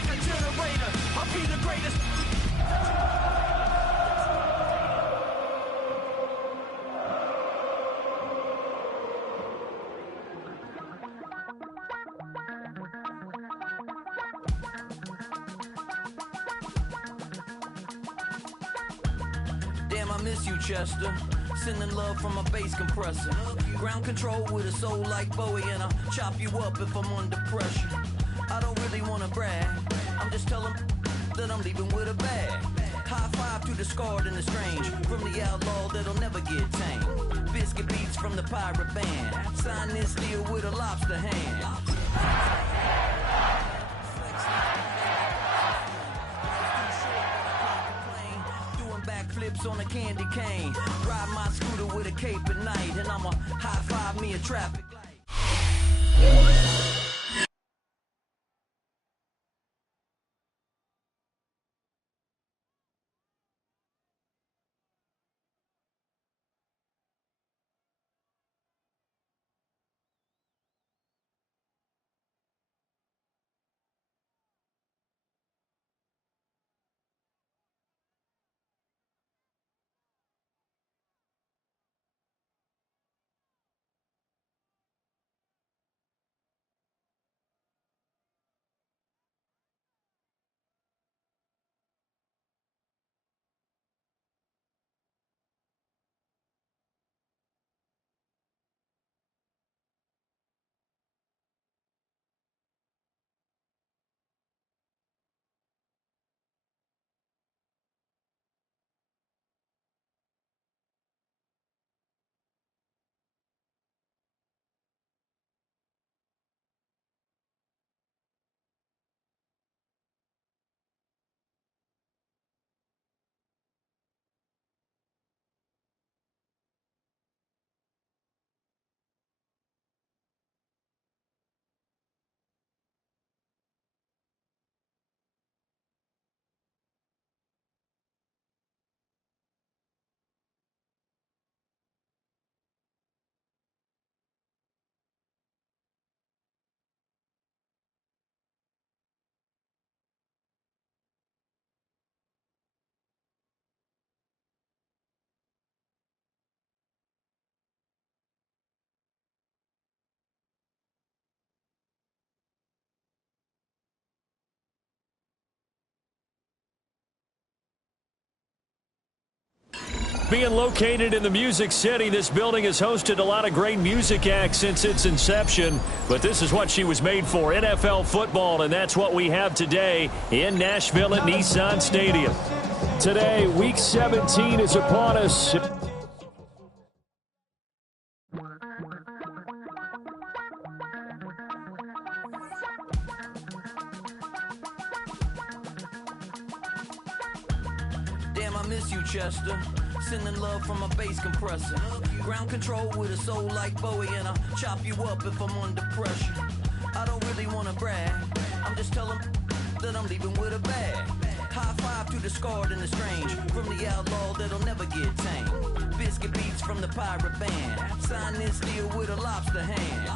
like a generator. I'll be the greatest. Damn, I miss you, Chester. Sending love from a bass compressor. Ground control with a soul like Bowie, and I'll chop you up if I'm under pressure. I don't really wanna brag, I'm just telling that I'm leaving with a bag. High five to the scarred and the strange, from the outlaw that'll never get tamed. Biscuit beats from the pirate band, sign this deal with a lobster hand. Backflips on a candy cane, ride my scooter with a cape at night, and I'ma high five me a traffic light. Being located in the Music City, this building has hosted a lot of great music acts since its inception. But this is what she was made for, NFL football, and that's what we have today in Nashville at Nissan Stadium. Today, Week 17 is upon us. Damn, I miss you, Chester. Sending love from a bass compressor. Ground control with a soul like Bowie, and I'll chop you up if I'm under pressure. I don't really wanna brag, I'm just telling that I'm leaving with a bag. High five to the scarred and the strange, from the outlaw that'll never get tamed. Biscuit beats from the pirate band, sign this deal with a lobster hand.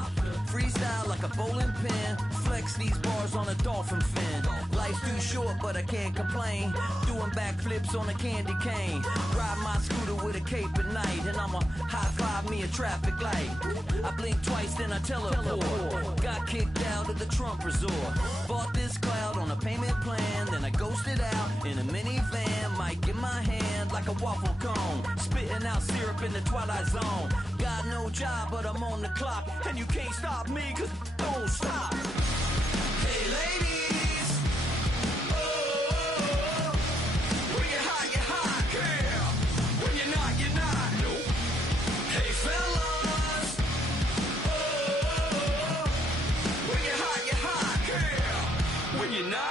Freestyle like a bowling pin, flex these bars on a dolphin fin. Life's too short, but I can't complain. Doing backflips on a candy cane. Ride my scooter with a cape at night, and I'ma high five me a traffic light. I blink twice, then I teleport. Got kicked out of the Trump resort. Bought this cloud on a payment plan, then I ghosted out in a minivan. Mic in my hand like a waffle cone, spitting out syrup in the twilight zone. Got no job, but I'm on the clock, and you can't stop me, cause don't stop. Hey ladies, oh, when you're hot, girl. When you're not, nope. Hey fellas, oh, when you're hot, girl. When you're not.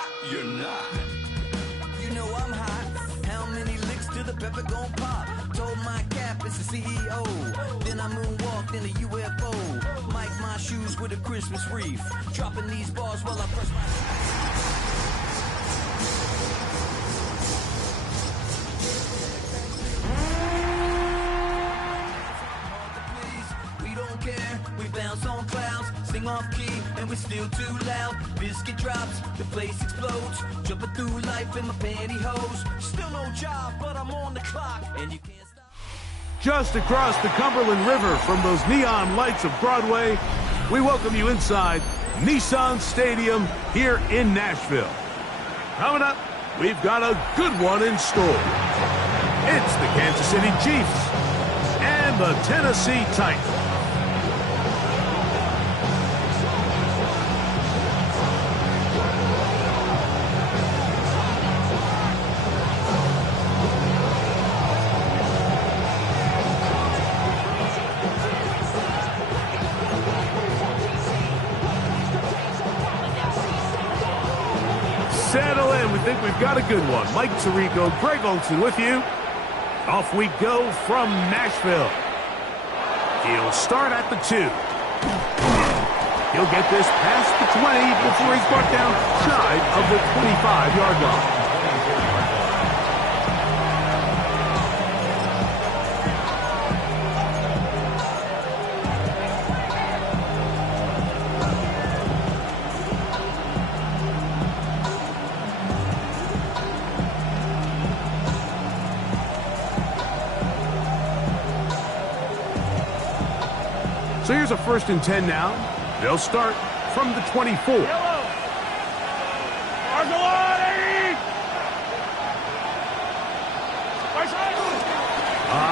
You know I'm hot, how many licks till the pepper gon' pop? Told my cap it's the CEO, then I moonwalked in a UFO. Mic my shoes with a Christmas wreath, dropping these bars while I press my... We don't care, we bounce on clouds, sing off key, and we it's still too loud. Biscuit drops, the place explodes. Jumping through life in my pantyhose. Still no job, but I'm on the clock, and you can't stop. Just across the Cumberland River from those neon lights of Broadway, we welcome you inside Nissan Stadium here in Nashville. Coming up, we've got a good one in store. It's the Kansas City Chiefs and the Tennessee Titans. Settle in. We think we've got a good one. Mike Tirico, Greg Olson with you. Off we go from Nashville. He'll start at the 2. He'll get this past the 20 before he's brought down shy of the 25-yard line. So here's a 1st and 10 now. They'll start from the 24. On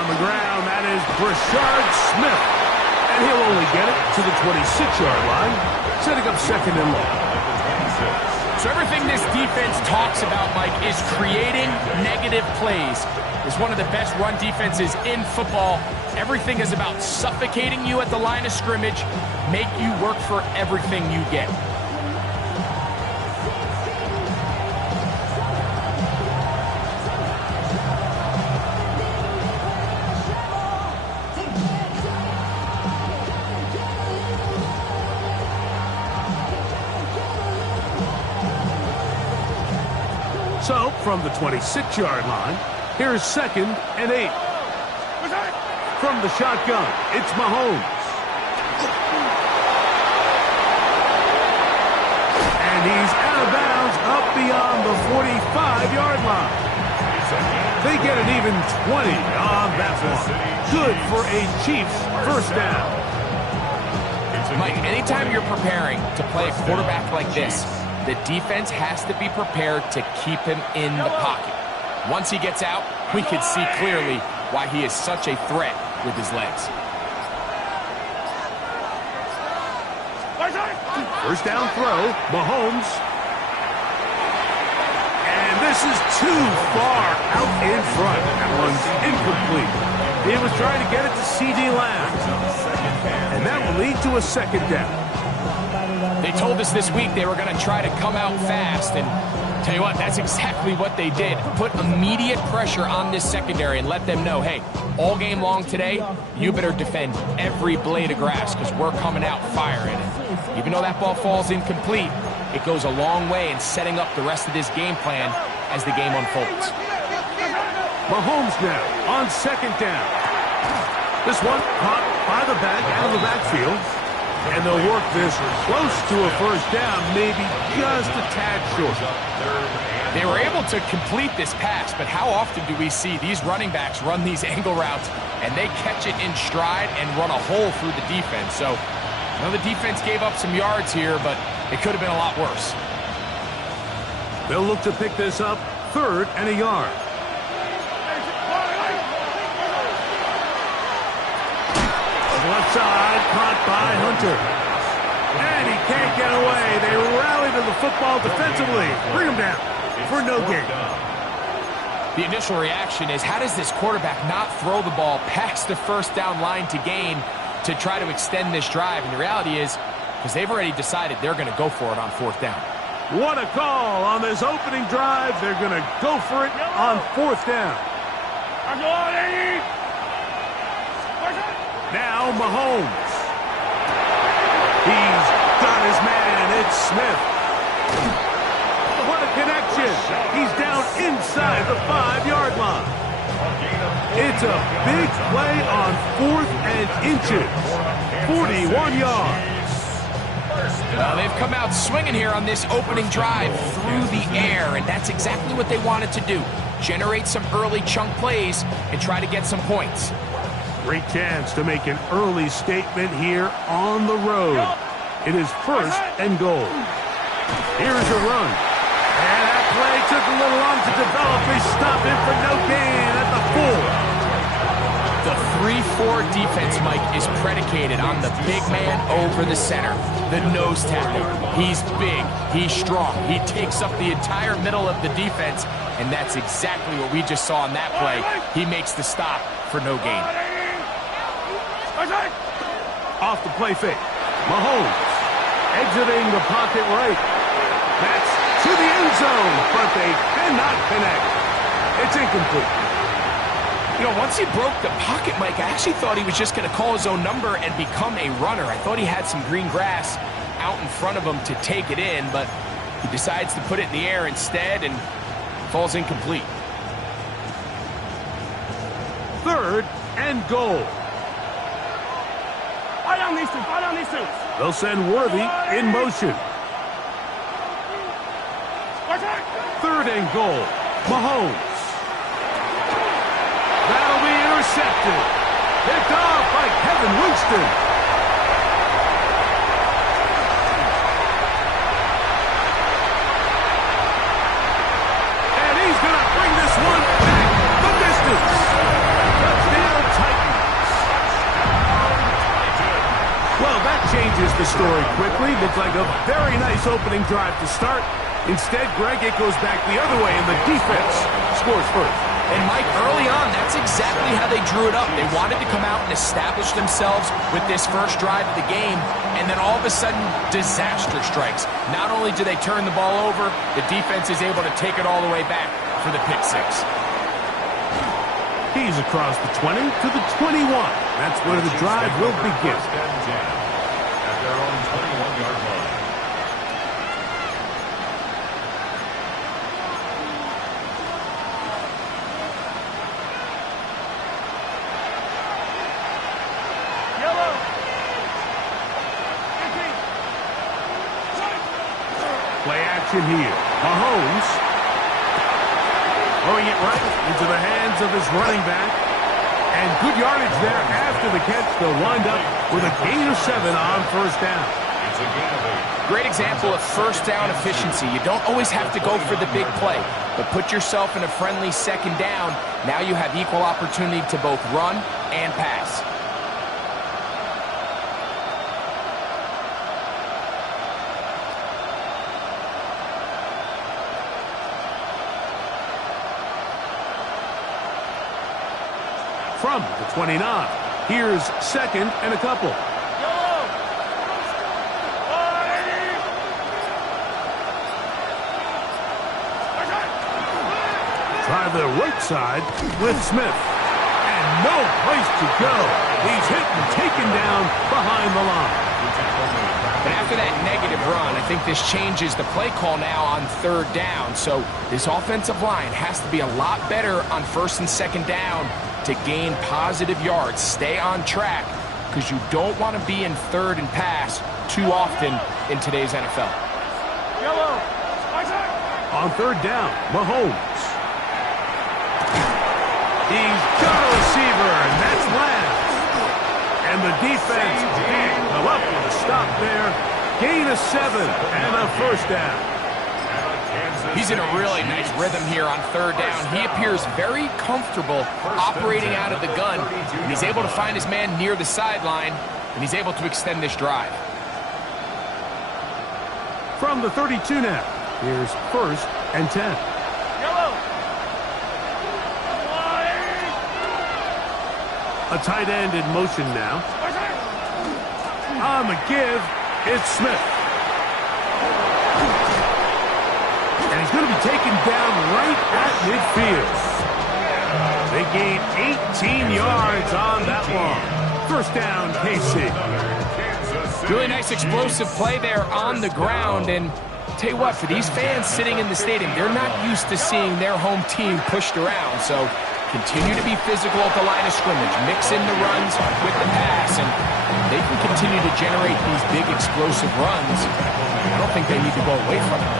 the ground, that is Brashard Smith. And he'll only get it to the 26-yard line, setting up 2nd and long. So everything this defense talks about, Mike, is creating negative plays. It's one of the best run defenses in football. Everything is about suffocating you at the line of scrimmage, make you work for everything you get. So, from the 26-yard line, here's 2nd and 8. From the shotgun, it's Mahomes. And he's out of bounds up beyond the 45-yard line. They get an even 20 on that one. Good for a Chiefs 1st down. Mike, anytime you're preparing to play a quarterback like this, the defense has to be prepared to keep him in the pocket. Once he gets out, we can see clearly why he is such a threat with his legs. 1st down throw, Mahomes. And this is too far out in front. That one's incomplete. He was trying to get it to C.D. Lamb. And that will lead to a 2nd down. They told us this week they were going to try to come out fast, and tell you what, that's exactly what they did. Put immediate pressure on this secondary and let them know, hey, all game long today, you better defend every blade of grass because we're coming out firing it. Even though that ball falls incomplete, it goes a long way in setting up the rest of this game plan as the game unfolds. Mahomes now on 2nd down. This one caught by the back out of the backfield. And they'll work this close to a 1st down, maybe just a tad short. They were able to complete this pass, but how often do we see these running backs run these angle routes and they catch it in stride and run a hole through the defense? So, I know the defense gave up some yards here, but it could have been a lot worse. They'll look to pick this up 3rd and a yard. Left side, caught by Hunter. And he can't get away. They rally to the football defensively. Bring him down for no gain. The initial reaction is, how does this quarterback not throw the ball past the 1st down line to gain to try to extend this drive? And the reality is, because they've already decided they're going to go for it on 4th down. What a call on this opening drive. They're going to go for it on 4th down. Now Mahomes. He's got his man. It's Smith. What a connection. He's down inside the 5-yard line. It's a big play on 4th and inches. 41 yards. Well, they've come out swinging here on this opening drive through the air, and that's exactly what they wanted to do. Generate some early chunk plays and try to get some points. Great chance to make an early statement here on the road. It is 1st and goal. Here's a run. And that play took a little long to develop. They stop it for no gain at the 4. The 3-4 defense, Mike, is predicated on the big man over the center, the nose tackle. He's big, he's strong, he takes up the entire middle of the defense, and that's exactly what we just saw in that play. He makes the stop for no gain. Off the play fake. Mahomes exiting the pocket right. That's to the end zone, but they cannot connect. It's incomplete. You know, once he broke the pocket, Mike, I actually thought he was just going to call his own number and become a runner. I thought he had some green grass out in front of him to take it in, but he decides to put it in the air instead and falls incomplete. 3rd and goal. Fire on these two. They'll send Worthy in motion. 3rd and goal. Mahomes. That'll be intercepted. Picked off by Kevin Winston. And he's going to bring this one back the distance. Touchdown Titans. Well, that changes the story quickly. Looked like a very nice opening drive to start. Instead, Greg, it goes back the other way, and the defense scores first. And, Mike, early on, that's exactly how they drew it up. They wanted to come out and establish themselves with this first drive of the game, and then all of a sudden, disaster strikes. Not only do they turn the ball over, the defense is able to take it all the way back for the pick six. He's across the 20 to the 21. That's where the drive will begin. At their own 21-yard line. Play action here. Mahomes throwing it right into the hands of his running back. And good yardage there after the catch. They'll wind up with a gain of 7 on 1st down. It's a gain of 8. Great example of first down efficiency. You don't always have to go for the big play, but put yourself in a friendly 2nd down. Now you have equal opportunity to both run and pass. From the 29, here's 2nd and a couple. Try the right side with Smith. And no place to go. He's hit and taken down behind the line. But after that negative run, I think this changes the play call now on 3rd down. So this offensive line has to be a lot better on 1st and 2nd down to gain positive yards. Stay on track because you don't want to be in 3rd and pass too often in today's NFL. On 3rd down, Mahomes. He's got a receiver, and that's Lance. And the defense come up with a stop there. Gain of 7 and a 1st down. He's in a really nice rhythm here on 3rd down. He appears very comfortable operating out of the gun. And he's able to find his man near the sideline, and he's able to extend this drive. From the 32 now, here's 1st and 10. A tight end in motion now. On the give, it's Smith. And he's going to be taken down right at midfield. They gain 18 yards on that one. 1st down, KC. Really nice explosive play there on the ground. And tell you what, for these fans sitting in the stadium, they're not used to seeing their home team pushed around. So continue to be physical at the line of scrimmage, mix in the runs with the pass, and they can continue to generate these big explosive runs. I don't think they need to go away from it.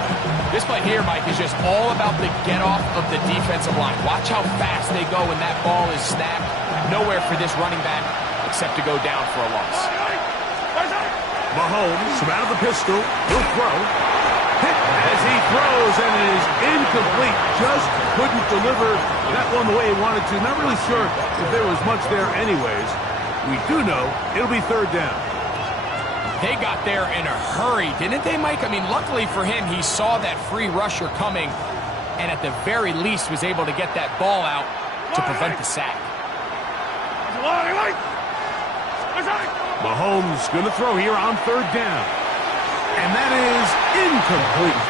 This play here, Mike, is just all about the get-off of the defensive line. Watch how fast they go when that ball is snapped. Nowhere for this running back except to go down for a loss. Mahomes from out of the pistol. He'll throw. Hit as he throws, and it is incomplete. Just couldn't deliver that one the way he wanted to. Not really sure if there was much there anyways. We do know it'll be third down. They got there in a hurry, didn't they, Mike? I mean, luckily for him, he saw that free rusher coming and at the very least was able to get that ball out to prevent the sack. Mahomes going to throw here on third down. And that is incomplete.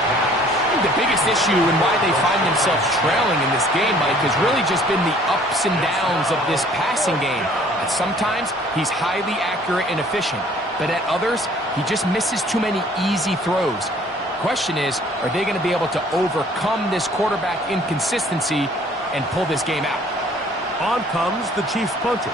The biggest issue and why they find themselves trailing in this game, Mike, has really just been the ups and downs of this passing game. And sometimes he's highly accurate and efficient. But at others, he just misses too many easy throws. Question is, are they going to be able to overcome this quarterback inconsistency and pull this game out? On comes the Chiefs punter.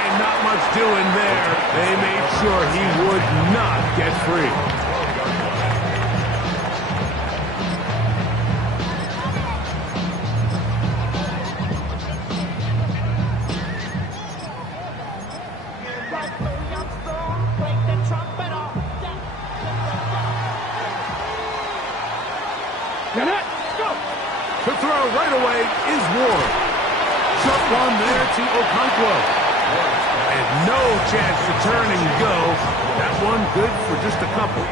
And not much doing there. They made sure he would not get free. To throw right away is Ward. Short one there to Okonkwo. And no chance to turn and go. That one good for just a couple.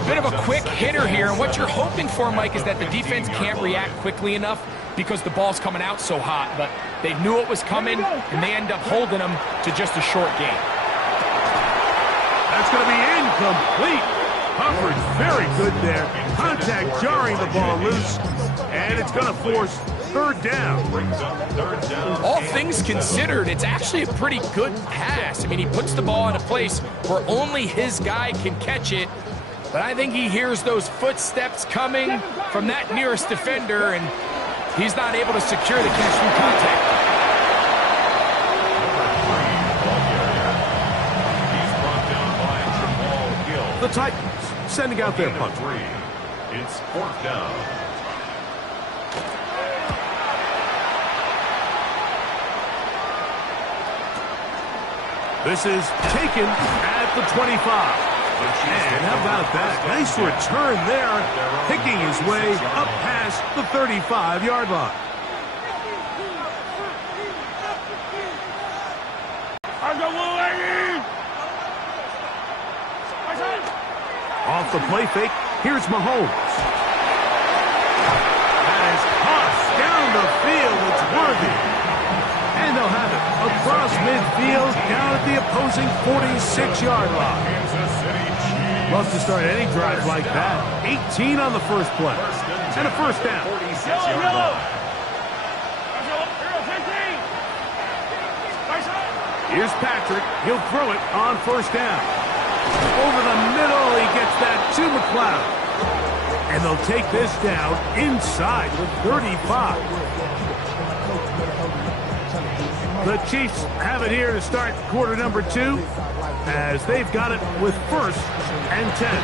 A bit of a quick hitter here, and what you're hoping for, Mike, is that the defense can't react quickly enough because the ball's coming out so hot. But they knew it was coming, and they end up holding them to just a short gain. That's going to be incomplete. Hubbard's very good there. Contact jarring the ball loose. And it's going to force third down. All things considered, it's actually a pretty good pass. I mean, he puts the ball in a place where only his guy can catch it. But I think he hears those footsteps coming from that nearest defender, and he's not able to secure the catch through contact. The Titans sending out their punter. It's fourth down. This is taken at the 25. And how about that? Nice return there, picking his way up past the 35-yard line. Off the play fake, here's Mahomes. That is tossed down the field. It's worthy. And they'll have it across midfield down at the opposing 46-yard line. Love to start any drive like that. 18 on the first play. And a first down. Here's Patrick. He'll throw it on first down. Over the middle, he gets that to McLeod. And they'll take this down inside the 35. The Chiefs have it here to start quarter number 2, as they've got it with first and 10.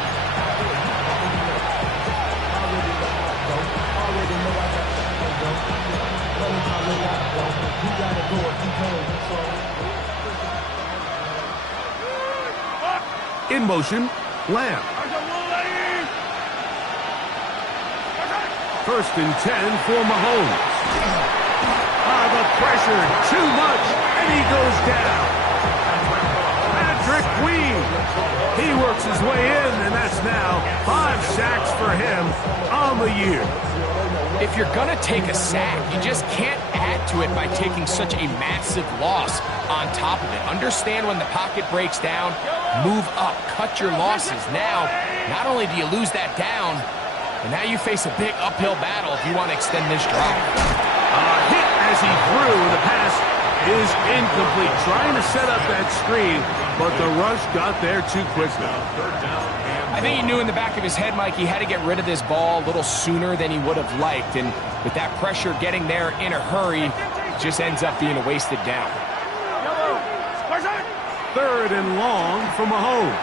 In motion, Lamb. First and 10 for Mahomes. The pressure, too much, and he goes down. Patrick Queen. He works his way in, and that's now 5 sacks for him on the year. If you're going to take a sack, you just can't add to it by taking such a massive loss on top of it. Understand when the pocket breaks down, move up, cut your losses. Now, not only do you lose that down, but now you face a big uphill battle if you want to extend this drive. Hit as he threw, the pass is incomplete. Trying to set up that screen, but the rush got there too quickly. I think he knew in the back of his head, Mike, he had to get rid of this ball a little sooner than he would have liked. And with that pressure getting there in a hurry, it just ends up being a wasted down. Third and long for Mahomes.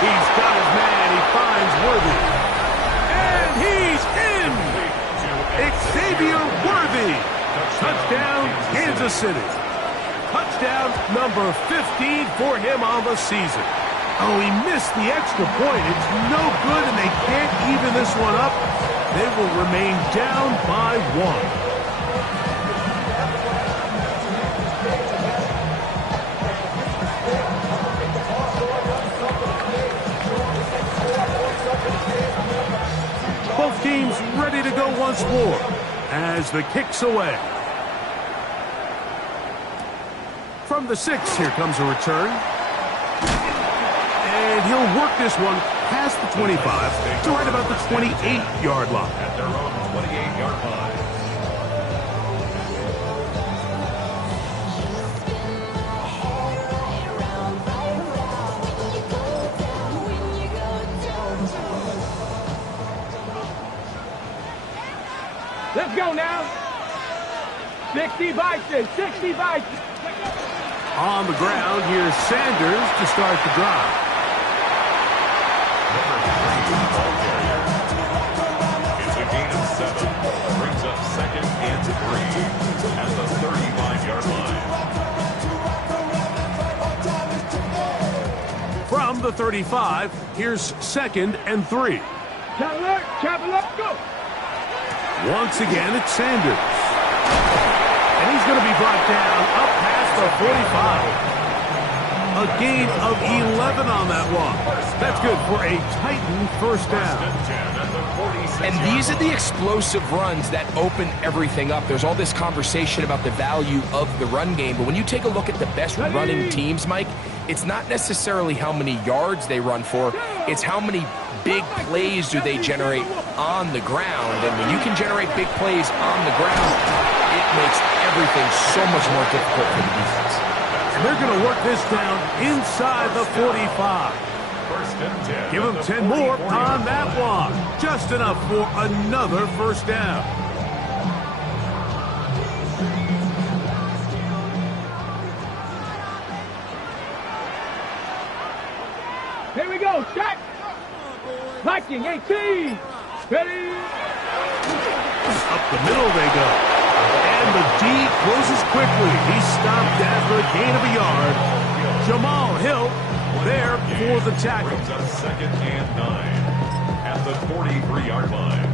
He's got his man. He finds Worthy. And he's in! Xavier Worthy. Touchdown, Kansas City. Touchdown number 15 for him on the season. Oh, he missed the extra point. It's no good, and they can't even this one up. They will remain down by 1. Both teams ready to go once more as the kick's away. From the 6, here comes a return. And he'll work this one past the 25 to right about the 28-yard line. At their own 28-yard line. Let's go now. 60 Vikings, 60 Vikings. On the ground, here's Sanders to start the drive. It's a gain of 7. Brings up 2nd and 3 at the 35-yard line. From the 35, here's 2nd and 3. Travel up, go. Once again, it's Sanders. And he's going to be brought down up past the 45. A gain of 11 on that one. That's good for a Titan first down. And these are the explosive runs that open everything up. There's all this conversation about the value of the run game, but when you take a look at the best running teams, Mike, it's not necessarily how many yards they run for, it's how many big plays do they generate on the ground. And when you can generate big plays on the ground, it makes everything so much more difficult for the defense. And they're going to work this down inside the 45. Give them 10 more on that one. Just enough for another first down. Here we go, shot. Viking 18. Ready. Up the middle they go. And the D closes quickly. He's stopped after a gain of a yard. Jamal Hill there for the tackle. Brings up 2nd and 9 at the 43-yard line.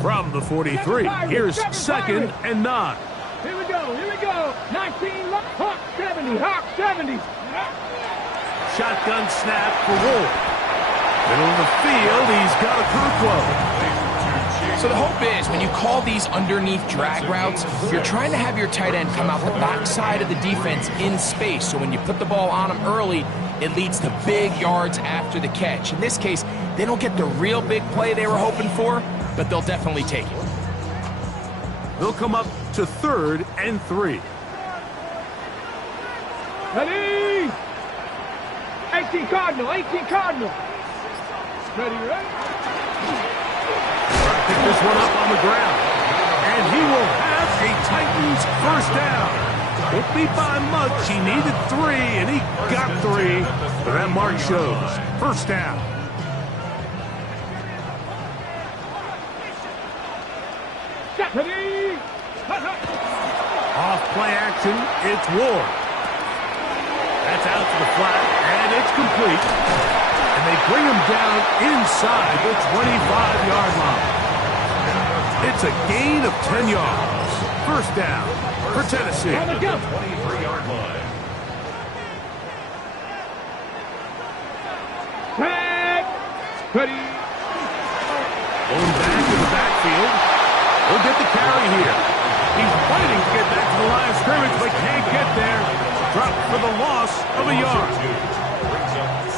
From the 43, here's 2nd and 9. Here we go, here we go. 19, Hawk 70, Hawk 70. Shotgun snap for Wolf. Middle of the field, he's got a crew flow. So the hope is when you call these underneath drag routes, you're trying to have your tight end come out the backside of the defense in space. So when you put the ball on him early, it leads to big yards after the catch. In this case, they don't get the real big play they were hoping for, but they'll definitely take it. They'll come up to 3rd and 3. Ready. 18 Cardinal, 18 Cardinal. Ready, ready. Pick this one up on the ground. And he will have a Titans first down. Won't be by much. He needed 3, and he got 3. But that mark shows. First down. Ready. Off play action, it's Ward. That's out to the flat, and it's complete. And they bring him down inside the 25-yard line. It's a gain of 10 yards. First down for Tennessee. On the go. 23-yard line. Tag. Ready. Going back to the backfield. He'll get the carry here. He's fighting to get back to the line of scrimmage, but can't get there. Dropped for the loss of a yard. Brings up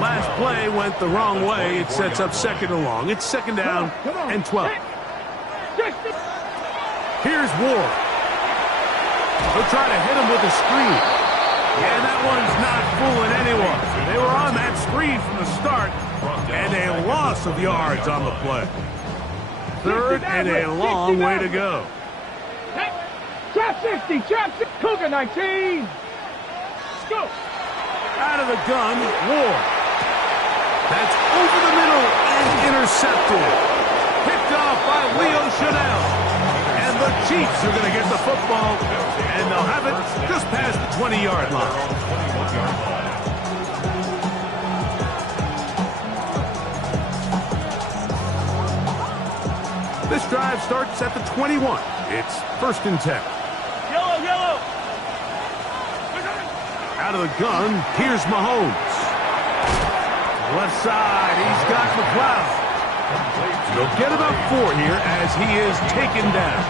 Last play went the wrong way. It sets up 2nd and long. It's 2nd down and 12. Here's Ward. They'll try to hit him with a screen. And that one's not fooling anyone. They were on that screen from the start, and a loss of yards on the play. 3rd and a long way to go. Trap 60, trap 60, Cougar 19. Let's go. Out of the gun, Ward. That's over the middle and intercepted. Picked off by Leo Chanel. And the Chiefs are going to get the football, and they'll have it just past the 20-yard line. This drive starts at the 21. It's 1st and 10. Yellow. Out of the gun, here's Mahomes. Left side, he's got McLeod. They'll get about 4 here as he is taken down.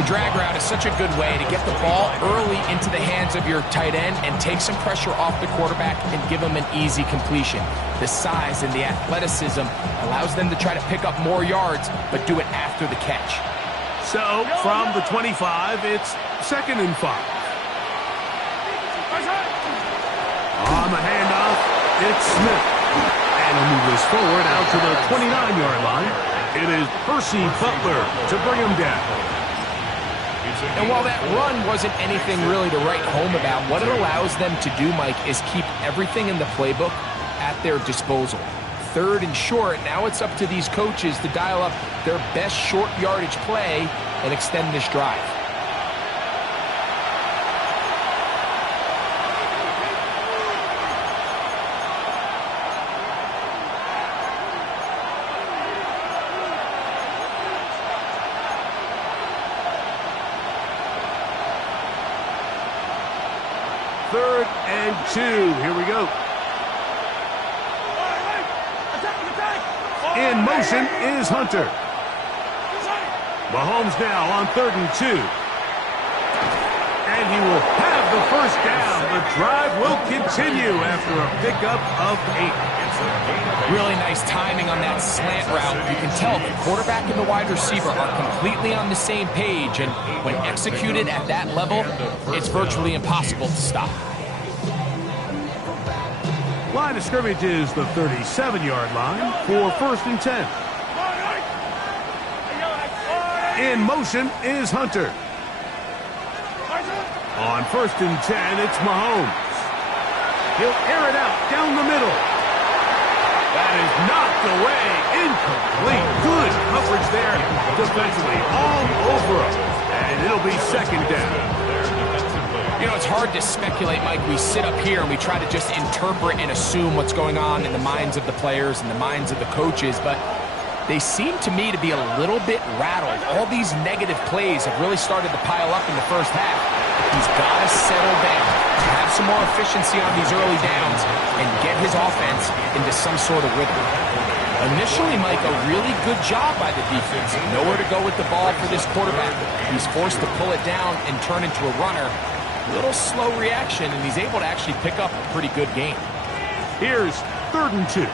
The drag route is such a good way to get the ball early into the hands of your tight end and take some pressure off the quarterback and give him an easy completion. The size and the athleticism allows them to try to pick up more yards, but do it after the catch. So, from the 25, it's 2nd and 5. On the handoff, it's Smith. And he'll move this forward out to the 29-yard line. It is Percy Butler to bring him down. And while that run wasn't anything really to write home about, what it allows them to do, Mike, is keep everything in the playbook at their disposal. 3rd and short, now it's up to these coaches to dial up their best short yardage play and extend this drive. Third and 2. Here we go. In motion is Hunter. Mahomes now on 3rd and 2. And he will have the first down. The drive will continue after a pickup of 8. Really nice timing on that slant route. You can tell the quarterback and the wide receiver are completely on the same page, and when executed at that level, it's virtually impossible to stop. Line of scrimmage is the 37-yard line for 1st and 10. In motion is Hunter. On 1st and 10, it's Mahomes. He'll air it out down the middle. That is knocked away. Incomplete. Good coverage there defensively. All over him. And it'll be 2nd down. You know, it's hard to speculate, Mike. We sit up here and we try to just interpret and assume what's going on in the minds of the players and the minds of the coaches, but they seem to me to be a little bit rattled. All these negative plays have really started to pile up in the first half. He's got to settle down, have some more efficiency on these early downs, and get his offense into some sort of rhythm. Initially, Mike, a really good job by the defense. Nowhere to go with the ball for this quarterback. He's forced to pull it down and turn into a runner. Little slow reaction, and he's able to actually pick up a pretty good game. Here's 3rd and 2.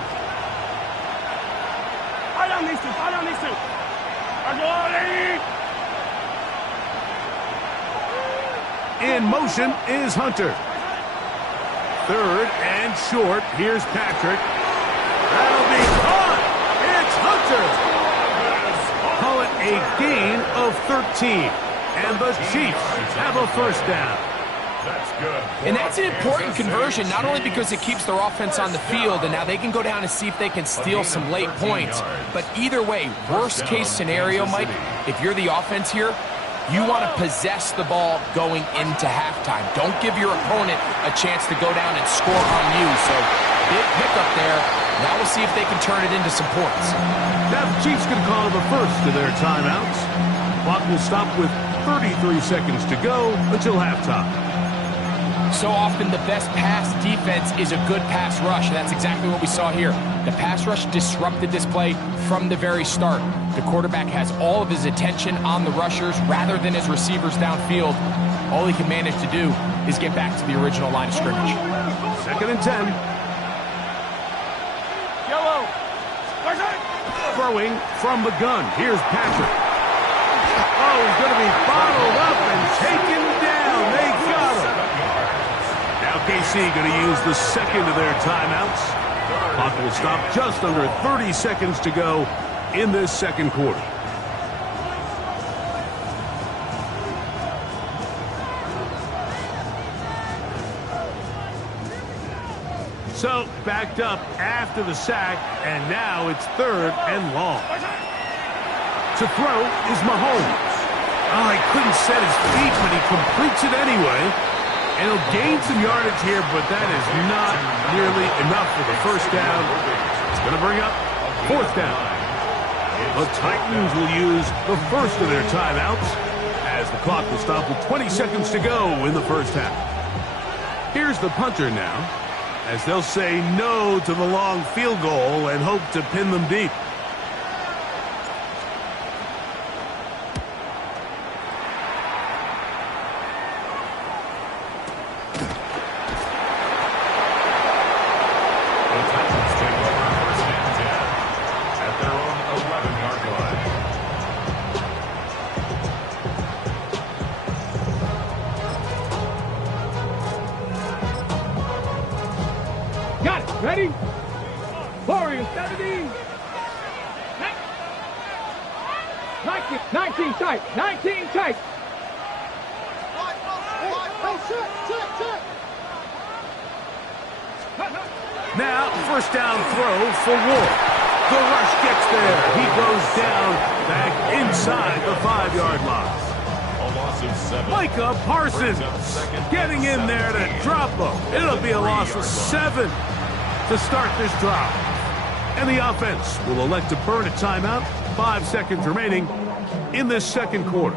In motion is Hunter. 3rd and short. Here's Patrick. That'll be caught. It's Hunter. Call it a gain of 13. And the Chiefs have a first down. That's good. And that's an important conversion, not only because it keeps their offense on the field, and now they can go down and see if they can steal some late points. But either way, worst case scenario, Mike, if you're the offense here, you want to possess the ball going into halftime. Don't give your opponent a chance to go down and score on you. So big pickup there. Now we'll see if they can turn it into some points. Now the Chiefs can call the first of their timeouts. Clock will stop with 33 seconds to go until halftime. So often the best pass defense is a good pass rush, and that's exactly what we saw here. The pass rush disrupted this play from the very start. The quarterback has all of his attention on the rushers rather than his receivers downfield. All he can manage to do is get back to the original line of scrimmage. 2nd and 10. throwing from the gun. Here's Patrick. Oh, he's going to be bottled up and taken down. They got him. Now KC going to use the second of their timeouts. Clock will stop just under 30 seconds to go in this second quarter. So, backed up after the sack, and now it's 3rd and long. To throw is Mahomes. Oh, he couldn't set his feet, but he completes it anyway. And he'll gain some yardage here, but that is not nearly enough for the first down. It's going to bring up 4th down. The Titans will use the first of their timeouts as the clock will stop with 20 seconds to go in the first half. Here's the punter now, as they'll say no to the long field goal and hope to pin them deep. Got it. Ready? Warriors, 17. 19 tight. 19 tight. Now, first down throw for Ward. The rush gets there. He goes down back inside the 5-yard line. Micah Parsons getting in there to drop him. It'll be a loss of 7 to start this drive. And the offense will elect to burn a timeout. 5 seconds remaining in this second quarter.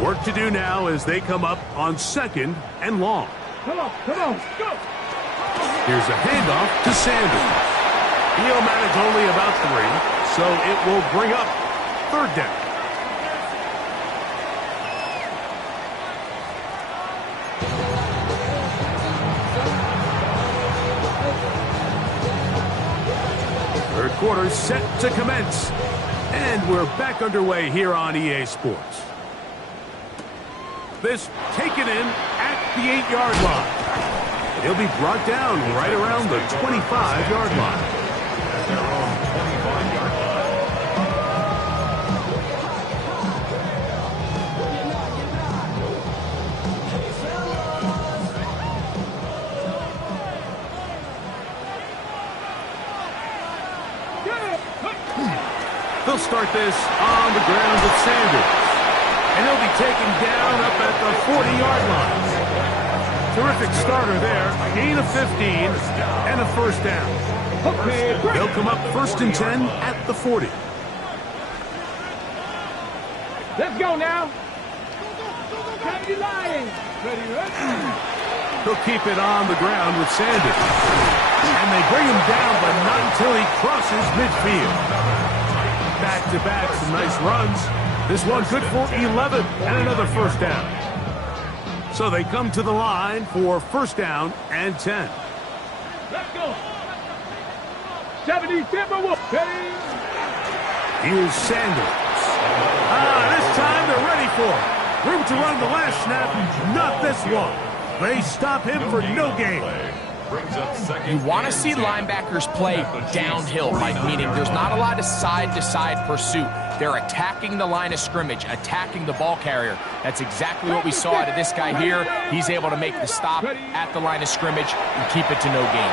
Work to do now as they come up on 2nd and long. Come on, go. Here's a handoff to Sanders. He'll manage only about 3, so it will bring up 3rd down. Third quarter set to commence, and we're back underway here on EA Sports. This taken in at the 8-yard line. He'll be brought down right around the 25-yard line. At their own 25-yard line. They'll start this on the ground with Sanders. And he'll be taken down up at the 40-yard line. Terrific starter there. Gain of 15 and a first down. Okay, They'll come up 1st and 10 at the 40. let's go now. 70 Lions. Ready. He'll keep it on the ground with Sanders. And they bring him down, but not until he crosses midfield. Back-to-back, some nice runs. This one good for 11 and another first down. So they come to the line for 1st down and 10. Let's go. 70 Timberwolves. Ready. Here's Sanders. This time they're ready for it. Room to run the last snap, not this one. They stop him for no gain. You want to see linebackers play downhill, meaning there's not a lot of side-to-side pursuit. They're attacking the line of scrimmage, attacking the ball carrier. That's exactly what we saw out of this guy here. He's able to make the stop at the line of scrimmage and keep it to no gain.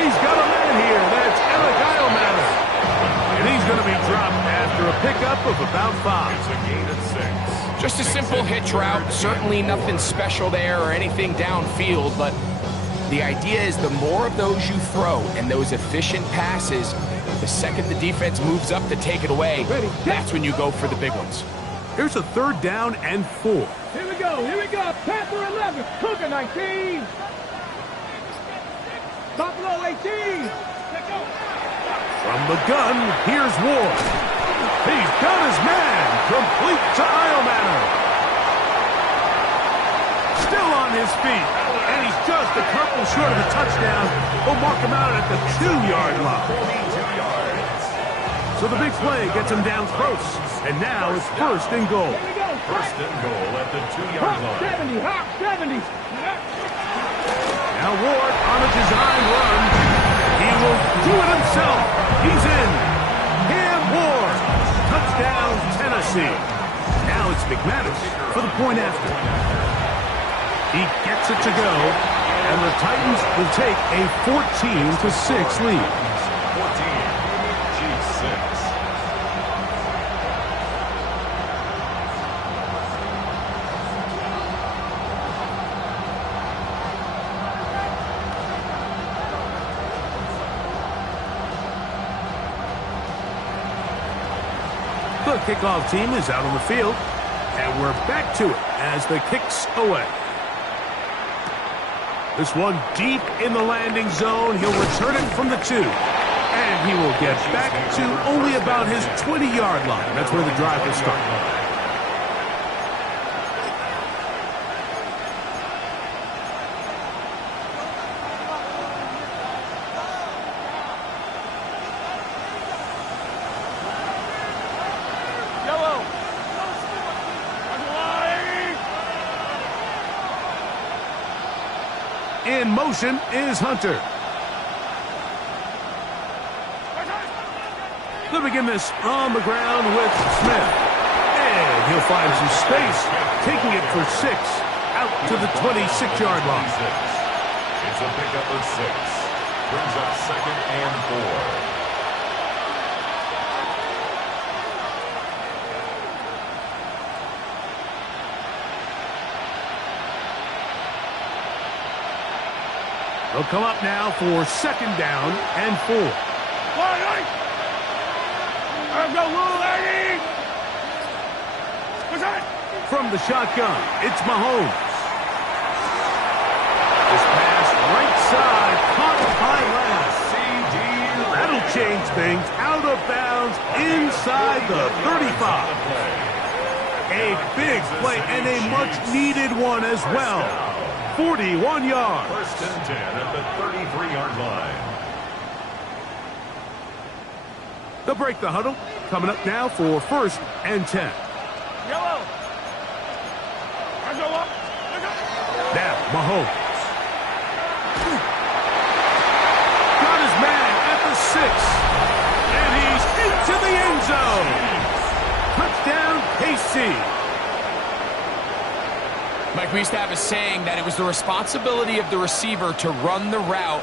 He's got a man here. That's Eric Eilmatter. And he's going to be dropped after a pickup of about 5. It's a gain of 6. Just a simple hitch route. Certainly nothing special there or anything downfield, but the idea is the more of those you throw and those efficient passes, the second the defense moves up to take it away, that's when you go for the big ones. Here's a 3rd down and 4. Here we go. Panther 11. Cougar 19. Buffalo 18. Let's go. From the gun, here's Ward. He's got his man. Complete to aisle manner. Still on his feet. And he's just a couple short of the touchdown. We'll mark him out at the 2-yard line. 42 yards. So the big play gets him down close. And now it's first and goal. First and goal at the 2-yard line. 70, Hawk 70. Now Ward on a design run. He will do it himself. He's in. Cam Ward. Touchdown, Tennessee. Now it's McManus for the point after. He gets it to go, and the Titans will take a 14-6 lead. 14, G6. The kickoff team is out on the field, and we're back to it as the kick's away. This one deep in the landing zone. He'll return it from the 2. And he will get back to only about his 20-yard line. That's where the drive will start. In motion is Hunter. They'll begin this on the ground with Smith. And he'll find some space, taking it for 6 out to the 26-yard line. It's a pickup of 6. Brings up second and 4. They'll come up now for second down and 4. From the shotgun, it's Mahomes. This pass right side, caught by Lamb. That'll change things. Out of bounds, inside the 35. A big play and a much-needed one as well. 41 yards. First and 10 at the 33-yard line. They'll break the huddle. Coming up now for first and 10. Now, Mahomes. Got his man at the 6. And he's into the end zone. Touchdown, KC. Mike, we used to have a saying that it was the responsibility of the receiver to run the route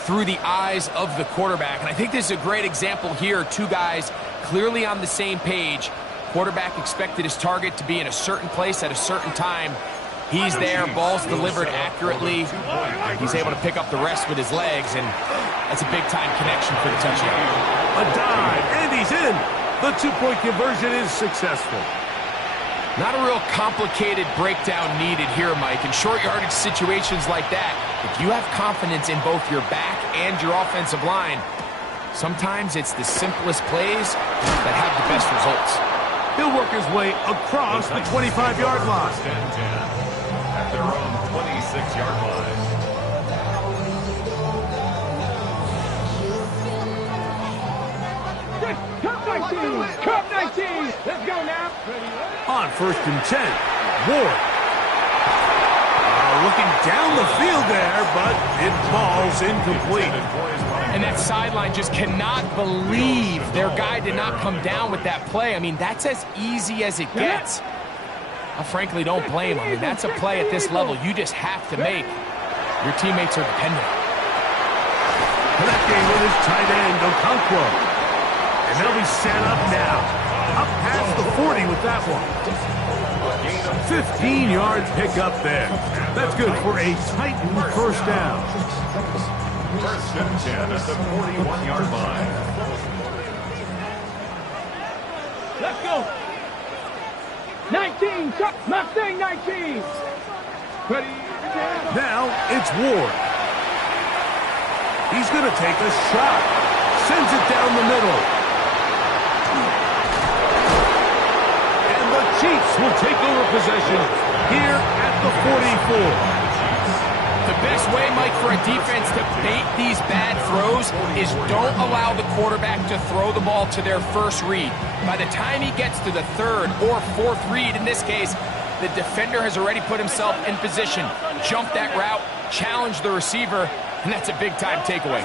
through the eyes of the quarterback. And I think this is a great example here. 2 guys clearly on the same page. Quarterback expected his target to be in a certain place at a certain time. He's there, ball's delivered accurately. He's able to pick up the rest with his legs, and that's a big-time connection for the touchdown. A dive, and he's in. The 2-point conversion is successful. Not a real complicated breakdown needed here, Mike. In short yardage situations like that, if you have confidence in both your back and your offensive line, sometimes it's the simplest plays that have the best results. He'll work his way across the 25-yard line. First and 10 at their own 26-yard line. Cup 19. Let's go now. On first and 10, Ward. Looking down the field there, but it falls incomplete. And that sideline just cannot believe their guy did not come down with that play. I mean, that's as easy as it gets. I frankly don't blame him. I mean, that's a play at this level you just have to make. Your teammates are dependent. Connecting with his tight end, Okonkwo. And they'll be set up now. Up past the 40 with that one. 15-yard pickup there. That's good for a Titan first down. First and 10 at the 41-yard line. Let's go. 19. Mustang 19. Ready. Now it's Ward. He's going to take a shot. sends it down the middle. And the Chiefs will take over possession here at the 44. The best way, Mike, for a defense to bait these bad throws is don't allow the quarterback to throw the ball to their first read. By the time he gets to the third or fourth read, in this case, the defender has already put himself in position, jump that route, challenge the receiver, and that's a big-time takeaway.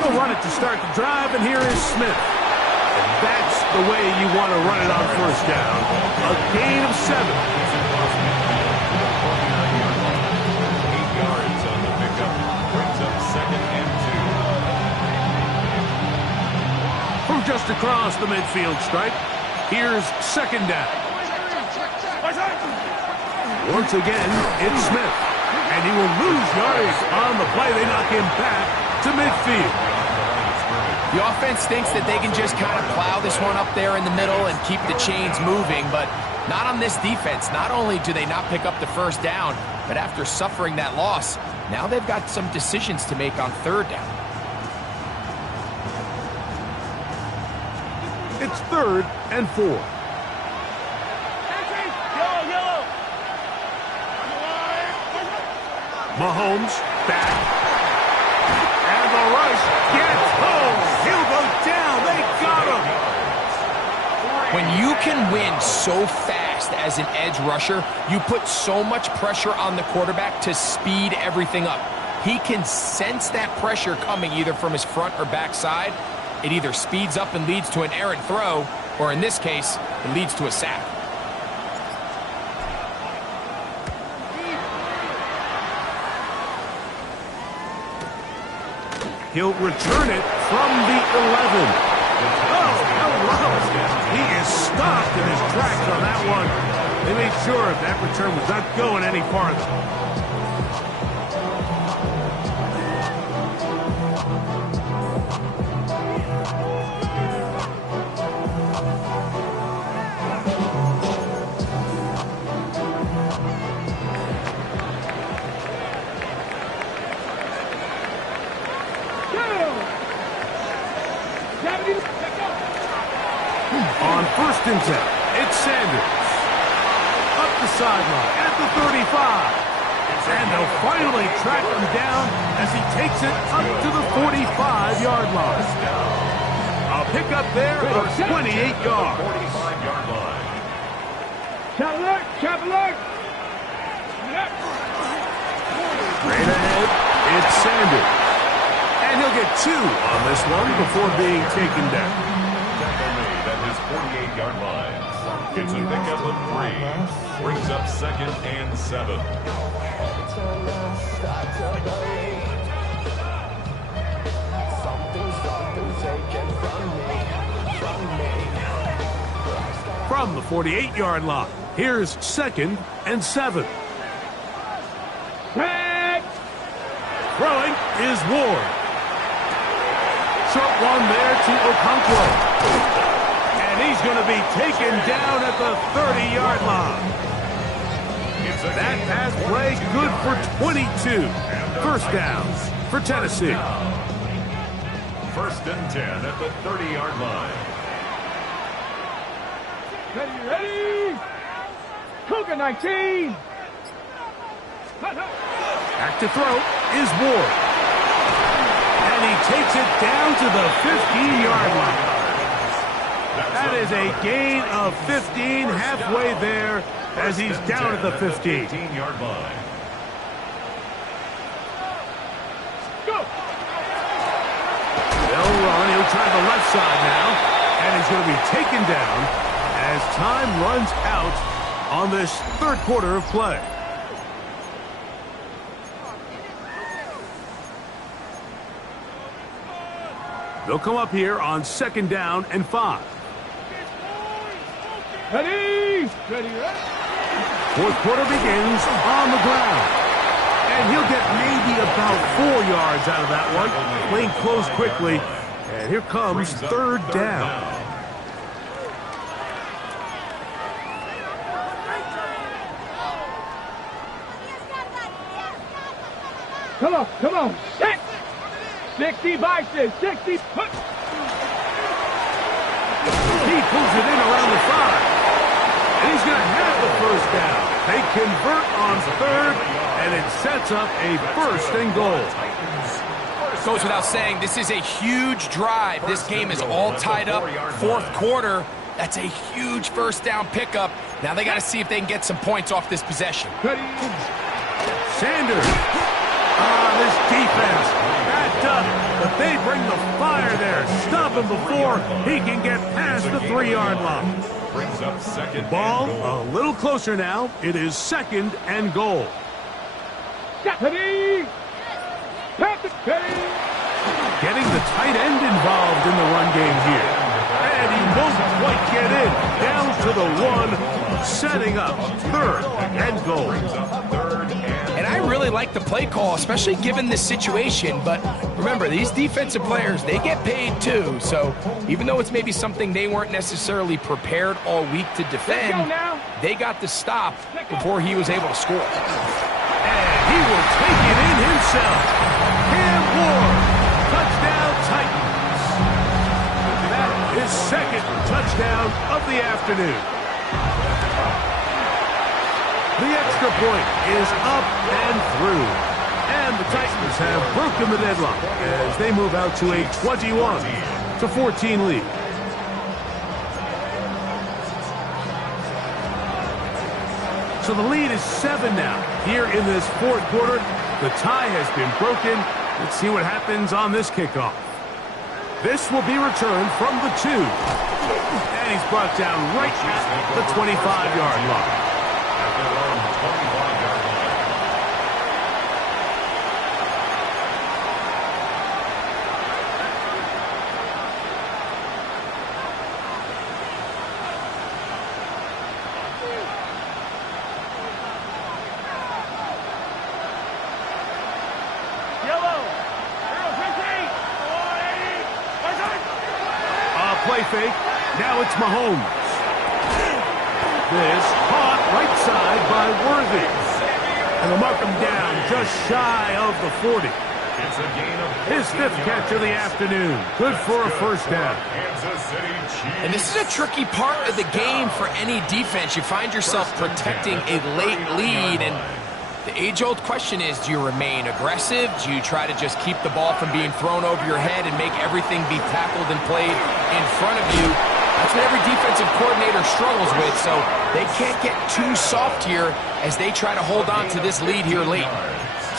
They'll run it to start the drive, and here is Smith. And that's the way you want to run it on first down. A gain of 7. Just across the midfield stripe. Here's second down. Once again, it's Smith. And he will lose yardage on the play. They knock him back to midfield. The offense thinks that they can just kind of plow this one up there in the middle and keep the chains moving, but not on this defense. Not only do they not pick up the first down, but after suffering that loss, now they've got some decisions to make on third down. It's 3rd and 4. Mahomes back. And the rush gets home. He'll go down. They got him. When you can win so fast as an edge rusher, you put so much pressure on the quarterback to speed everything up. He can sense that pressure coming either from his front or back side. It either speeds up and leads to an errant throw, or in this case, it leads to a sack. He'll return it from the 11. Oh, hello. He is stopped in his tracks on that one. They made sure that return was not going any farther. On 1st and 10, it's Sanders. Up the sideline at the 35. And they'll finally track him down as he takes it up to the 45-yard line. A pickup there of 28 yards. Chop alert! Straight ahead, it's Sanders. And he'll get 2 on this one before being taken down. At his 48-yard line. It's a pickup of 3. Brings up 2nd and 7. From the 48-yard line, here's 2nd and 7. Throwing is Ward. Short one there to Okonkwo. And he's going to be taken down at the 30-yard line. That pass play good for 22. First down for Tennessee. 1st and 10 at the 30-yard line. Ready? Cougar 19. Back to throw is Ward. And he takes it down to the 15-yard line. That is a gain of 15, halfway there as he's down at the 15. 15-yard line. Go! They'll run. He'll try the left side now. And he's going to be taken down as time runs out on this 3rd quarter of play. They'll come up here on 2nd down and 5. Ready? 4th quarter begins on the ground. And he'll get maybe about 4 yards out of that one. Playing close quickly. And here comes 3rd down. Come on. Set. 60 vices, 60. He pulls it in around the 5. And he's going to have the first down. They convert on third, and it sets up a 1st and goal. Goes without saying, this is a huge drive. This game is all tied up. 4th quarter. That's a huge first down pickup. Now they got to see if they can get some points off this possession. Sanders. This defense backed up, but they bring the fire there. Stop him before he can get past the 3-yard line. Brings up 2nd. Ball a little closer now. It is 2nd and goal. Getting Getting the tight end involved in the run game here. And he won't quite get in. Down to the 1, setting up 3rd and goal. And I really like the play call, especially given this situation. But remember, these defensive players, they get paid too. So even though it's maybe something they weren't necessarily prepared all week to defend, they got the stop before he was able to score. And he will take it in himself. Cam Ward, touchdown Titans. That is 2nd touchdown of the afternoon. The extra point is up and through. And the Titans have broken the deadlock as they move out to a 21-14 lead. So the lead is 7 now. Here in this 4th quarter, the tie has been broken. Let's see what happens on this kickoff. This will be returned from the 2. And he's brought down right at the 25-yard line. At their own 25-yard line. Play fake. Now it's Mahomes. This caught right side by Worthy. And they'll mark him down just shy of the 40. It's a gain of His 5th catch of the afternoon. Good for a first down. Kansas City Chiefs. And this is a tricky part of the game for any defense. You find yourself protecting a late lead, and the age-old question is, do you remain aggressive? Do you try to just keep the ball from being thrown over your head and make everything be tackled and played in front of you? That's what every defensive coordinator struggles with, so they can't get too soft here as they try to hold on to this lead here late.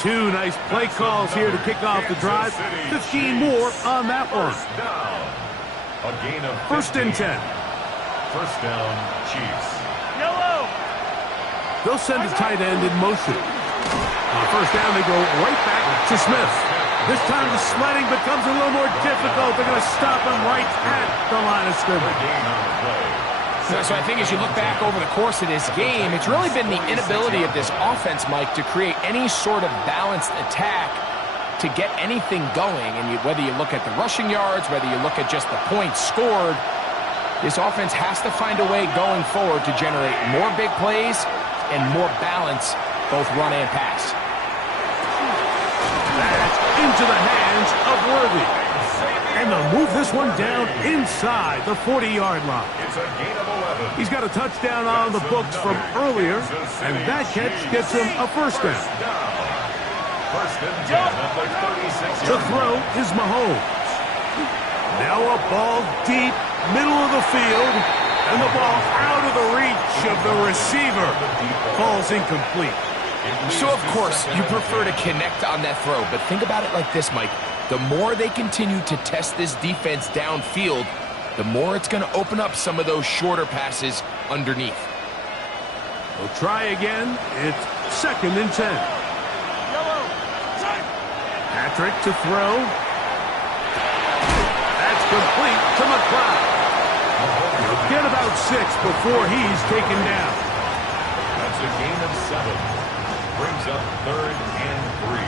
2 nice play calls here to kick off the drive. 15 more on that one. A gain of 1st and 10. First down, Chiefs. They'll send a tight end in motion. On 1st down, they go right back to Smith. This time the sledding becomes a little more difficult. They're going to stop him right at the line of scrimmage. So I think as you look back over the course of this game, it's really been the inability of this offense, Mike, to create any sort of balanced attack to get anything going. And whether you look at the rushing yards, whether you look at just the points scored, this offense has to find a way going forward to generate more big plays and more balance, both run and pass. That's into the hands of Worthy. And they'll move this one down inside the 40-yard line. It's a gain of 11. He's got a touchdown on the books from earlier, and that catch gets him a first down. First and 10 at the 36-yard The throw is Mahomes. Now a ball deep, middle of the field, and the ball out of the reach of the receiver. Falls incomplete. So, of course, you prefer to connect on that throw, but think about it like this, Mike. The more they continue to test this defense downfield, the more it's going to open up some of those shorter passes underneath. We'll try again. It's 2nd and 10. Patrick to throw. That's complete to McLeod. He'll get about 6 before he's taken down. That's a gain of 7. Brings up 3rd and 3.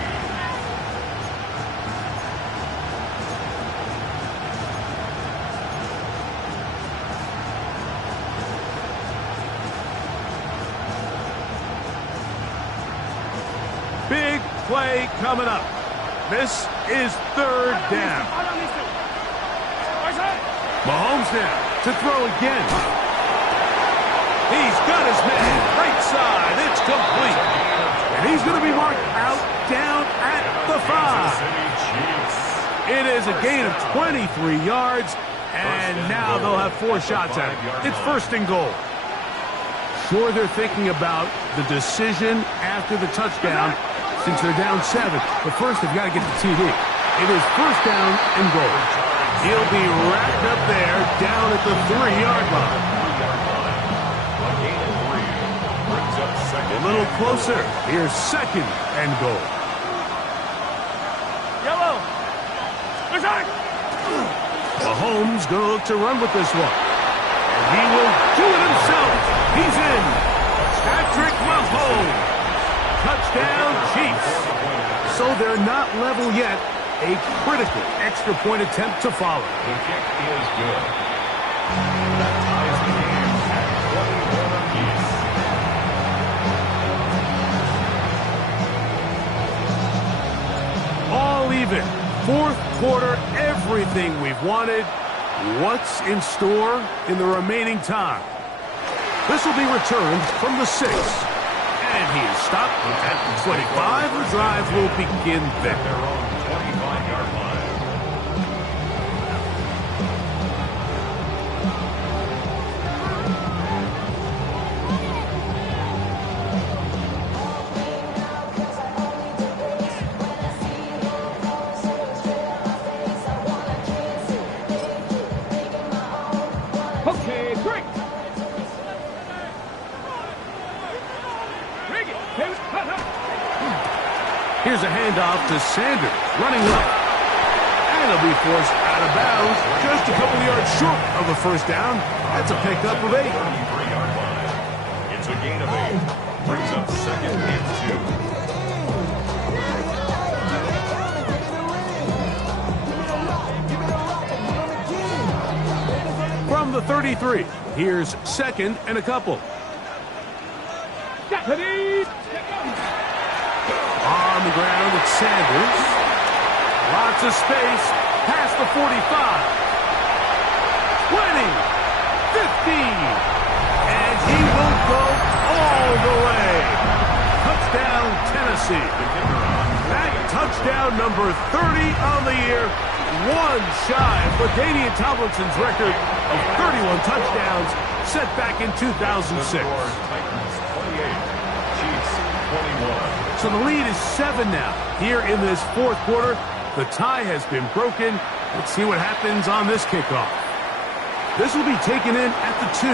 Big play coming up. This is third down. Mahomes now to throw again. He's got his man right side. It's complete. And he's going to be marked out down at the 5. It is a gain of 23 yards, and now they'll have 4 shots at it. It's first and goal. Sure, they're thinking about the decision after the touchdown since they're down 7. But first, they've got to get the TD. It is first down and goal. He'll be wrapped up there down at the 3-yard line. A little closer. Here's second and goal. Yellow. Mahomes going to look to run with this one. And he will do it himself. He's in. Patrick Mahomes. Touchdown, Chiefs. So they're not level yet. A critical extra point attempt to follow. The kick is good. That ties the game at 21 apiece. All even. Fourth quarter, everything we've wanted. What's in store in the remaining time? This will be returned from the 6. And he is stopped at the 25. The drive will begin there. Their own 25-yard line. Okay, break. Here's a handoff to Sanders, running left. And he'll be forced out of bounds, just a couple yards short of the first down. That's a pickup of 8. 33-yard line. It's a gain of 8. Brings up second and 2. From the 33, here's second and a couple. On the ground, it's Sanders. Lots of space. Past the 45. 20. 15. And he will go all the way. Touchdown, Tennessee. That touchdown number 30 on the year. One shy of LaDainian Tomlinson's record of 31 touchdowns set back in 2006. Titans 28. Chiefs 21. So the lead is 7 now. Here in this fourth quarter, the tie has been broken. Let's see what happens on this kickoff. This will be taken in at the 2.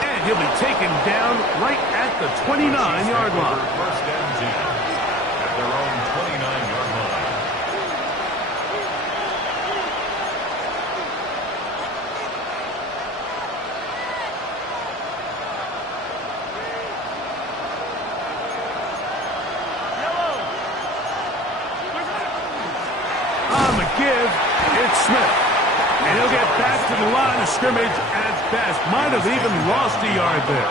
And he'll be taken down right at the 29-yard line. First down 10 at their own 29-yard line. On the give, it's Smith. And he'll get back to the line of scrimmage at best. Might have even lost a yard there.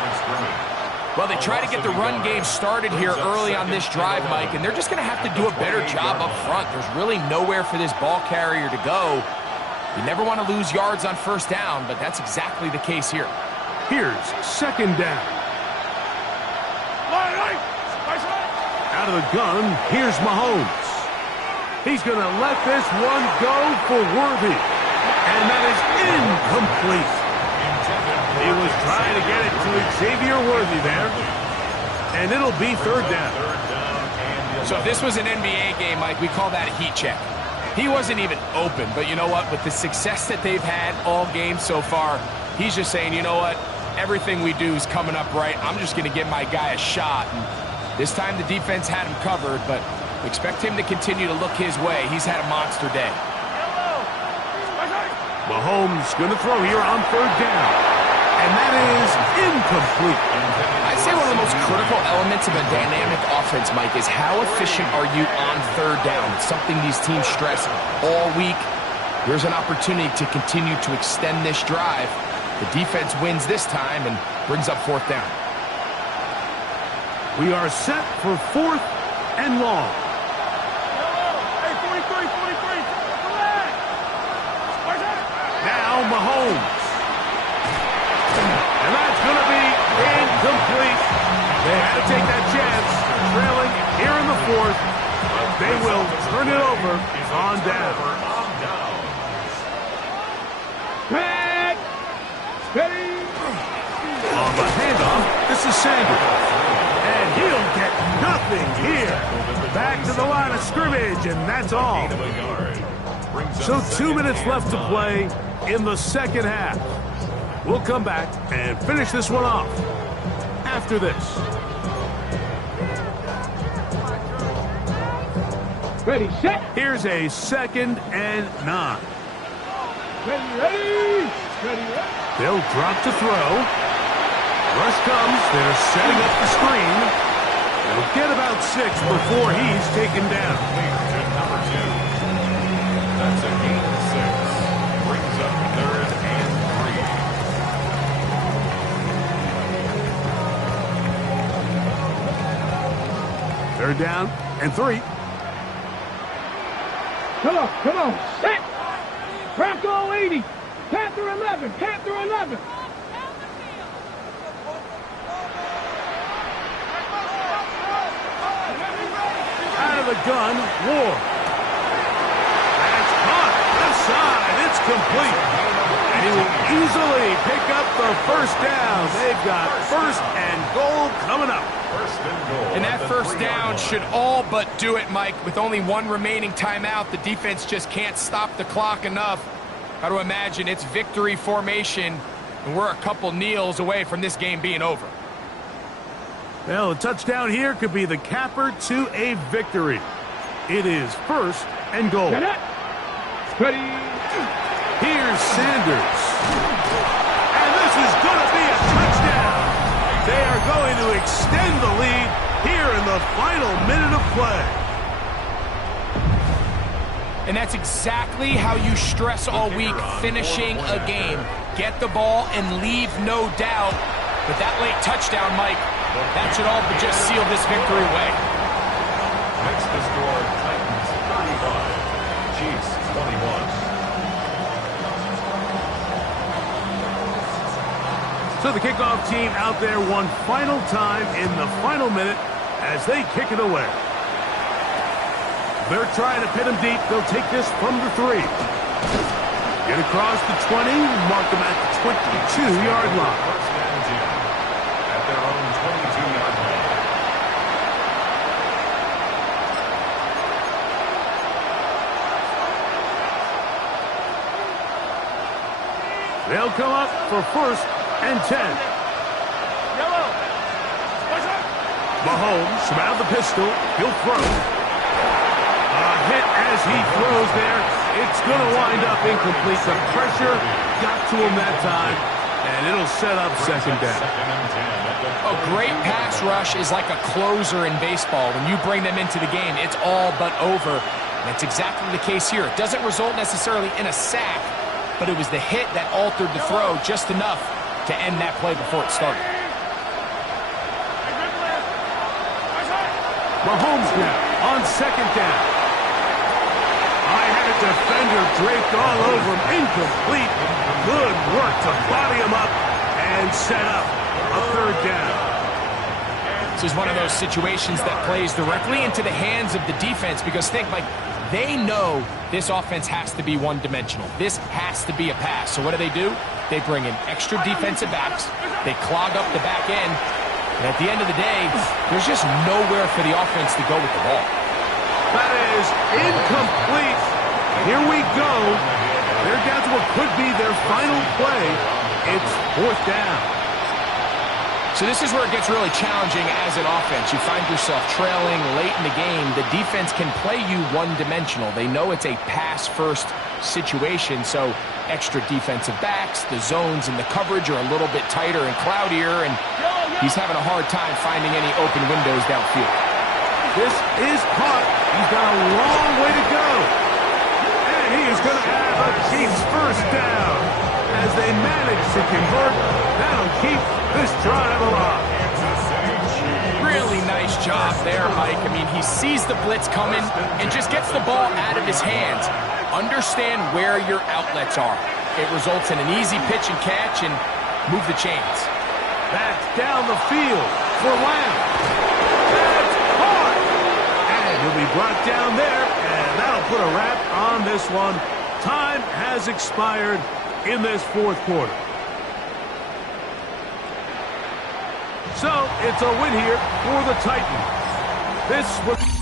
Well, they try to get the run game started here early on this drive, Mike, and they're just going to have to do a better job up front. There's really nowhere for this ball carrier to go. You never want to lose yards on first down, but that's exactly the case here. Here's second down. Out of the gun, here's Mahomes. He's going to let this one go for Worthy. And that is incomplete. He was trying to get it to Xavier Worthy there. And it'll be third down. So if this was an NBA game, Mike, we call that a heat check. He wasn't even open, but you know what? With the success that they've had all game so far, he's just saying, you know what? Everything we do is coming up right. I'm just going to give my guy a shot. And this time the defense had him covered, but expect him to continue to look his way. He's had a monster day. Mahomes going to throw here on third down. And that is incomplete. I'd say one of the most critical elements of a dynamic offense, Mike, is how efficient are you on third down? It's something these teams stress all week. Here's an opportunity to continue to extend this drive. The defense wins this time and brings up fourth down. We are set for fourth and long. Mahomes. And that's going to be incomplete. They had to take that chance, trailing here in the fourth. They will turn it over on down. Back. Steady. On the handoff, this is Sanders. And he'll get nothing here. Back to the line of scrimmage, and that's all. So 2 minutes left to play in the second half. We'll come back and finish this one off after this. Ready, set. Here's a 2nd and 9. Ready. They'll drop to throw. Rush comes. They're setting up the screen. They'll get about 6 before he's taken down. Number 2. That's a gain of 6. Brings up 3rd and 3. 3rd down and 3. Come on. Set. Bronco 80. Panther 11. Out of the gun, Ward. That's caught. Left side. It's complete. And he will easily pick up the 1st down. They've got 1st and goal coming up. 1st and goal. And that 1st down should all but do it, Mike. With only 1 remaining timeout, the defense just can't stop the clock enough. Got to imagine it's victory formation, and we're a couple kneels away from this game being over. Well, a touchdown here could be the capper to a victory. It is 1st and goal. Get it. Ready. Here's Sanders. And this is going to be a touchdown. They are going to extend the lead here in the final minute of play. And that's exactly how you stress all week, finishing a game. Get the ball and leave no doubt. But that late touchdown, Mike, that should all but just seal this victory away. Next to score, Titans 35, Chiefs 21. So the kickoff team out there one final time in the final minute as they kick it away. They're trying to pin him deep. They'll take this from the 3. Get across the 20, mark them at the 22-yard line. 1st and 10 at their own 22-yard line. They'll come up for 1st and 10. Mahomes from out of the pistol. He'll throw. Hit as he throws there. It's going to wind up incomplete. The pressure got to him that time, and it'll set up 2nd down. A great pass rush is like a closer in baseball. When you bring them into the game, it's all but over. And that's exactly the case here. It doesn't result necessarily in a sack, but it was the hit that altered the throw just enough to end that play before it started. Mahomes now on 2nd down. Defender draped all over him. Incomplete. Good work to body him up and set up a 3rd down. This is one of those situations that plays directly into the hands of the defense because think, like, they know this offense has to be one-dimensional. This has to be a pass. So what do? They bring in extra defensive backs. They clog up the back end. And at the end of the day, there's just nowhere for the offense to go with the ball. That is incomplete. Here we go. They're down to what could be their final play. It's 4th down. So this is where it gets really challenging as an offense. You find yourself trailing late in the game. The defense can play you one-dimensional. They know it's a pass-first situation, so extra defensive backs, the zones and the coverage are a little bit tighter and cloudier, and he's having a hard time finding any open windows downfield. This is caught. He's got a long way to go. He is going to have a Chiefs 1st down as they manage to convert. That'll keep this drive alive. Really nice job there, Mike. I mean, he sees the blitz coming and just gets the ball out of his hands. Understand where your outlets are. It results in an easy pitch and catch and move the chains. That's down the field for Lamb. That's caught. And he'll be brought down there, and that'll put a wrap on this one. Time has expired in this fourth quarter. So, it's a win here for the Titans. This was...